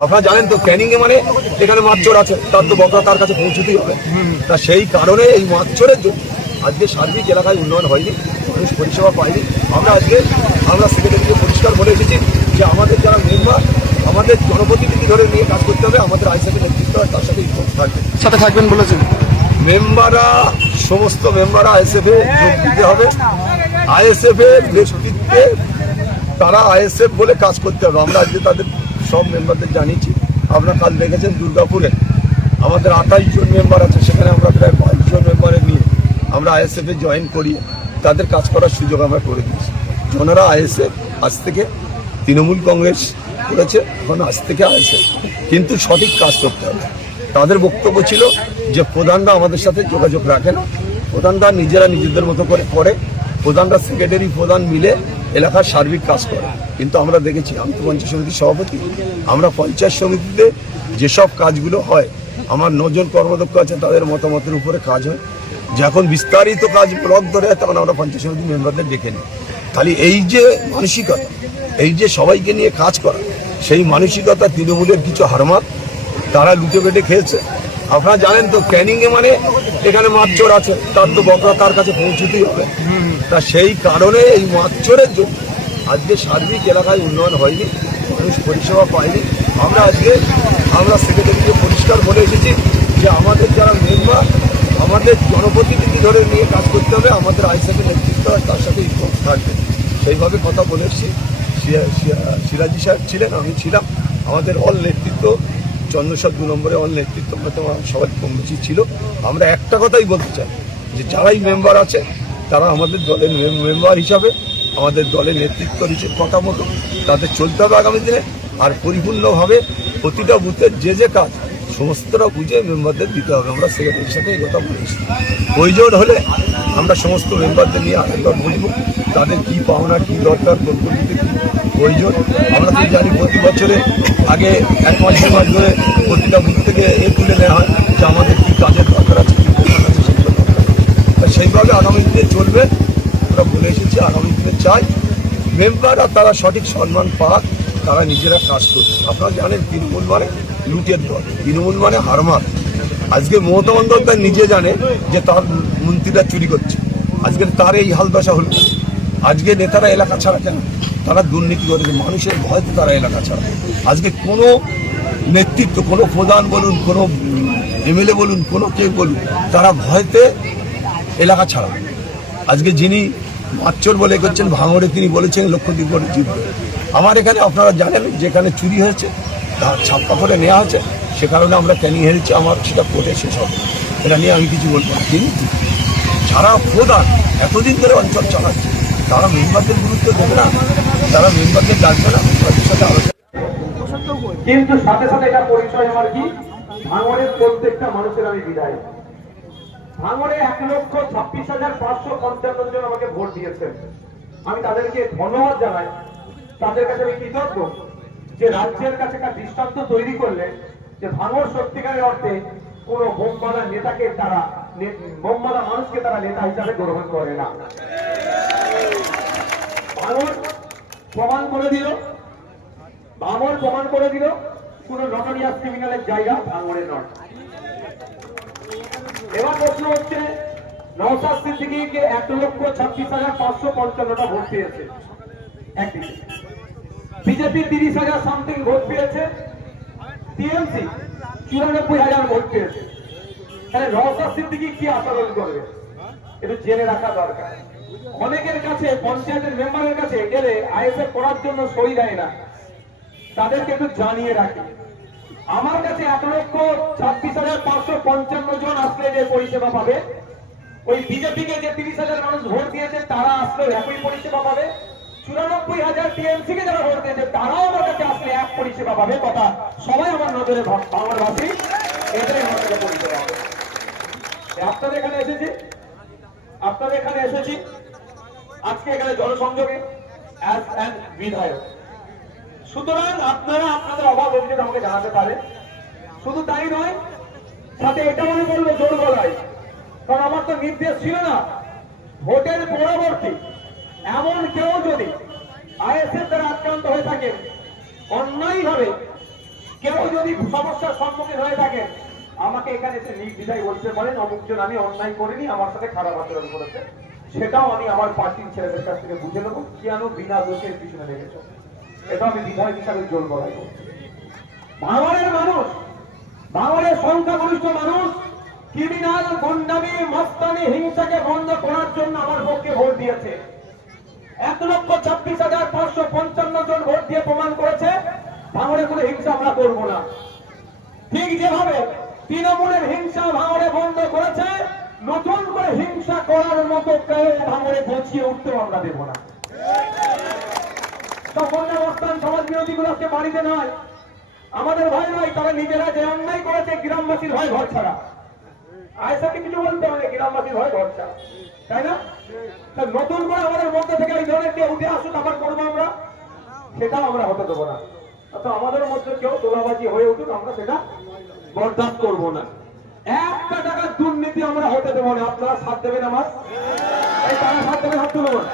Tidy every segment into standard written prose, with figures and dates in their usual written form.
আপনারা জানেন তো ক্যানিং এ মানে এখানে মাছচোর আছে, তার তো বকরা তার কাছে পৌঁছতেই হবে। তা সেই কারণে এই মাছচোরের জন্য আজকে সার্বিক এলাকায় উন্নয়ন হয়নি, মানুষ পরিষেবা পায়নি। আমরা সেক্রেটারিকে পরিষ্কার বলে এসেছি যে আমাদের যারা মেম্বার, আমাদের জনপ্রতিনিধি ধরে নিয়ে কাজ করতে হবে, আমাদের আইএসএফের নেতৃত্ব তার সাথে থাকবেন বলেছেন। সমস্ত মেম্বাররা আইএসএফ এ যোগ দিতে হবে। আইএসএফ এর নেতৃত্বে তারা আইএসএফ বলে কাজ করতে হবে। আমরা আজকে তাদের সব মেম্বারদের জানিয়েছি। আপনারা কাল দেখেছেন দুর্গাপুরে আমাদের 28 জন মেম্বার আছে, সেখানে আমরা প্রায় 5 জন মেম্বারের নিয়ে আমরা আইএসএফ এ জয়েন করি, তাদের কাজ করার সুযোগ আমরা করে দিয়েছি। জনেরা আইএসএফ আজ থেকে তৃণমূল কংগ্রেস করেছে, এখন আজ থেকে আইএসএফ, কিন্তু সঠিক কাজ করতে হবে। তাদের বক্তব্য ছিল যে প্রধানরা আমাদের সাথে যোগাযোগ রাখে না, প্রধানরা নিজেরা নিজেদের মতো করে প্রধানরা সেক্রেটারি প্রধান মিলে এলাকার সার্বিক কাজ করে। কিন্তু আমরা দেখেছি, আমি তো পঞ্চায়েত সমিতির সভাপতি, আমরা পঞ্চায়েত সমিতিতে যেসব কাজগুলো হয় আমার 9 জন কর্মদক্ষ আছে, তাদের মতামতের উপরে কাজ হয়। যখন বিস্তারিত কাজ ব্লক ধরে হয় তখন আমরা পঞ্চায়েত সমিতির মেম্বারদের ডেকে নিই। খালি এই যে মানসিকতা, এই যে সবাইকে নিয়ে কাজ করা, সেই মানসিকতা তৃণমূলের কিছু হারমাত তারা লুটে পেটে খেয়েছে। আপনারা জানেন তো ক্যানিং এ মানে এখানে মাছচোর আছে, তার তো বকরা তার কাছে পৌঁছতেই হবে। তা সেই কারণে এই মাছচোরের জন্য আজকে সার্বিক এলাকায় উন্নয়ন হয়নি, মানুষ পরিষেবা পায়নি। আমরা সেক্রেটারিকে পরিষ্কার বলে এসেছি যে আমাদের যারা মেম্বার, আমাদের জনপ্রতিনিধি ধরে নিয়ে কাজ করতে হবে, আমাদের আইএসএফের নেতৃত্ব তার সাথে থাকবে। সেইভাবে কথা বলে এসেছি। সিরাজি সাহেব ছিলেন, আমি ছিলাম, আমাদের অল নেতৃত্ব চন্দ্রসর 2 নম্বরে অল নেতৃত্ব সবাই কমিটি ছিল। আমরা একটা কথাই বলতে চাই যে যারাই মেম্বার আছে তারা আমাদের দলের মেম্বার হিসাবে, আমাদের দলের নেতৃত্ব হিসেবে কথা মতো তাদের চলতে হবে আগামী দিনে। আর পরিপূর্ণভাবে প্রতিটা বুথের যে কাজ সমস্তটা বুঝে মেম্বারদের দিতে হবে। আমরা সেক্রেটারির সাথে এই কথা বলেছি। প্রয়োজন হলে আমরা সমস্ত মেম্বারদের নিয়ে আরেকবার বলবো তাদের কী পাওনা, কী দরকার, কর্তব্যতে কী প্রয়োজন। আমরা তো জানি প্রতি বছরে আগে 1 মাস 2 মাস ধরে প্রতিটা বুথ থেকে তুলে নেওয়া হয় যে আমাদের কী কাজের দরকার আছে, কী প্রোগ্রাম আছে, সেগুলো দরকার। সেইভাবে আগামী দিনে চলবে। আমরা বলে এসেছি আগামী দিনে চাই মেম্বাররা তারা সঠিক সম্মান পাক, তারা নিজেরা কাজ করবে। আপনারা জানেন তৃণমূল মানে লুটের দল, তৃণমূল মানে হারমাত। আজকে মমতা বন্দ্যোপাধ্যায় নিজে জানে যে তার মন্ত্রীরা চুরি করছে, আজকে তার এই হালদশা হল। আজকে নেতারা এলাকা ছাড়া কেন? তারা দুর্নীতি করেছে, মানুষের ভয়তে তারা এলাকা ছাড়া। আজকে কোনো নেতৃত্ব, কোনো প্রধান বলুন, কোনো এমএলএ বলুন, কোনো কেউ বলুন, তারা ভয়তে এলাকা ছাড়া। আজকে যিনি মাছচোর বলে করছেন ভাঙড়ে, তিনি বলেছেন লক্ষদ্বীপ করে জিতবে। আমার এখানে আপনারা জানেন যেখানে চুরি হয়েছে তার ছাপ্পা করে নেওয়া হয়েছে, সে কারণে আমরা ক্যানিং হেরেছি। আমার সেটা কোর্টে শেষ হবে, এটা নিয়ে আমি কিছু বলবো না। কিন্তু যারা প্রধান এতদিন ধরে অঞ্চল চালাচ্ছে তারা মেম্বারদের গুরুত্ব দেবে না, তারা মেম্বারদের ডাকবে না, তাদের সাথে আলোচনা। কিন্তু সাথে সাথে এটা পরিচয় আমার কি, ভাঙড়ের প্রত্যেকটা মানুষের আমি বিদায়। ভাঙড়ে 1,26,555 জন আমাকে ভোট দিয়েছেন, আমি তাদেরকে ধন্যবাদ জানাই। তাদের কাছে আমি কৃতজ্ঞ যে রাজ্যের কাছে একটা দৃষ্টান্ত তৈরি করলে যে ভাঙড় সত্যিকারের অর্থে কোন বোমবাদা নেতাকে তারা, বোমবাদা মানুষকে তারা নেতা হিসাবে গ্রহণ করে না। ভাঙড় প্রমাণ করে দিল, কোন নটোরিয়াস ক্রিমিনালের জায়গা ভাঙড়ে নয়। এবার প্রশ্ন হচ্ছে নওশাদ সিদ্দিকীকে 1,26,555টা ভোট পেয়েছে একদিকে, বিজেপি 30,000 সামথিং ভোট পেয়েছে, টিএমসি 94,000 ভোট পেয়েছে। তাহলে নওশাদ সিদ্দিকী কি আচরণ করবে একটু জেনে রাখা দরকার। অনেকের কাছে, পঞ্চায়েতের মেম্বারের কাছে গেলে আইএসএফ করার জন্য সই দেয় না, তাদেরকে একটু জানিয়ে রাখি। আমার কাছে 1,26,555 জন আসলে যে পরিষেবা পাবে, ওই বিজেপিকে যে 30,000 মানুষ ভোট দিয়েছে তারা আসলে একই পরিষেবা পাবে। 94,000 টিএমসি কে যারা ভোট দিয়েছে তারাও আমার কাছে আসলে এক পরিষেবা পাবে। কথা সবাই আমার নজরে, বাংলাবাসী এটাই আমার কাছে পরিষেবা হবে। আপনাদের এখানে এসেছি আজকে এখানে জনসংযোগে বিধায়ক। সুতরাং আপনারা আপনাদের অভাব অভিযোগ আমাকে জানাতে পারেন। শুধু তাই নয়, সাথে এটাও আমি বলবো জোর গলায়, কারণ আমার তো নির্দেশ ছিল না, ভোটের পরবর্তী এমন কেউ যদি আইএসএফ দ্বারা আক্রান্ত হয়ে থাকে, অন্যায়ভাবে কেউ যদি সমস্যার সম্মুখীন হয়ে থাকে আমাকে এখানে এসে নির্দ্বিধায় বলতে পারেন অমুকজন আমি অন্যায় করিনি, আমার সাথে খারাপ আচরণ করেছে, সেটাও আমি আমার পার্টির ছেলেদের কাছ থেকে বুঝে নেবো কেন বিনা দোষের পিছনে লেগেছ। এটা আমি বিধায়ক হিসাবে জোর গলায় বলছি। ভাঙড়ের মানুষ, ভাঙড়ের সংখ্যাগরিষ্ঠ মানুষ ক্রিমিনাল, গুন্ডামি, মস্তানি, হিংসাকে বন্ধ করার জন্য আমার পক্ষে ভোট দিয়েছে। 1,26,555 জন ভোট দিয়ে প্রমাণ করেছে ভাঙড়ে কোনো হিংসা আমরা করবো না। ঠিক যেভাবে তৃণমূলের হিংসা ভাঙড়ে বন্ধ করেছে, নতুন করে হিংসা করার মতো কেউ ভাঙড়ে গছিয়ে উঠতেও আমরা দেব না। তখন অবস্থান সমাজ বিরোধী গুলো আজকে বাড়িতে নয়, আমাদের ভয় নয়, তারা নিজেরা যে অন্যায় করেছে গ্রামবাসীর ভয় ঘর ছাড়া। আয়সাকে কিছু বলতে হবে গ্রামবাসীর ভয় ঘর ছাড়া, তাই না? নতুন করে আমাদের মধ্যে থেকে এই ধরনের কেউ উঠে আসুন আবার করবো আমরা, সেটাও আমরা হতে দেবো না। অর্থাৎ আমাদের মধ্যে কেউ তোলাবাজি হয়ে উঠুক, আমরা সেটা বরদাস্ত করবো না। একটা টাকার দুর্নীতি আমরা হতে দেবো না। আপনারা সাথ দেবেন আমার? এই তারা সাথ দেবেন, হাত তুলুন।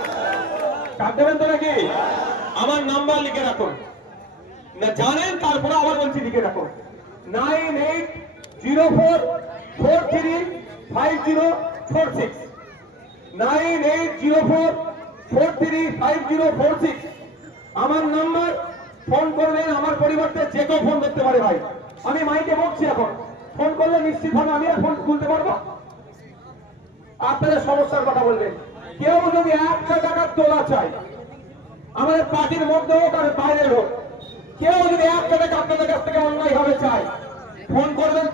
সাথ দেবেন তো নাকি? আমার নাম্বার লিখে রাখুন, না জানেন তারপরে আবার বলছি লিখে রাখুন, 9804335046, 9804335046 আমার নাম্বার। ফোন করলেন, আমার পরিবর্তে যে কেউ ফোন করতে পারে ভাই। আমি মাইকে বলছি এখন, ফোন করলে নিশ্চিত ভাবে আমি আর ফোন খুলতে পারবো। আপনাদের সমস্যার কথা বলবেন। কেউ যদি 1 টাকার তোলা চাই, আমাদের পার্টির মধ্যে হোক আর বাইরের হোক, কেউ যদি 1 টাকা আপনাদের কাছ থেকে অন্যায় ভাবে চায়, ফোন করবেন।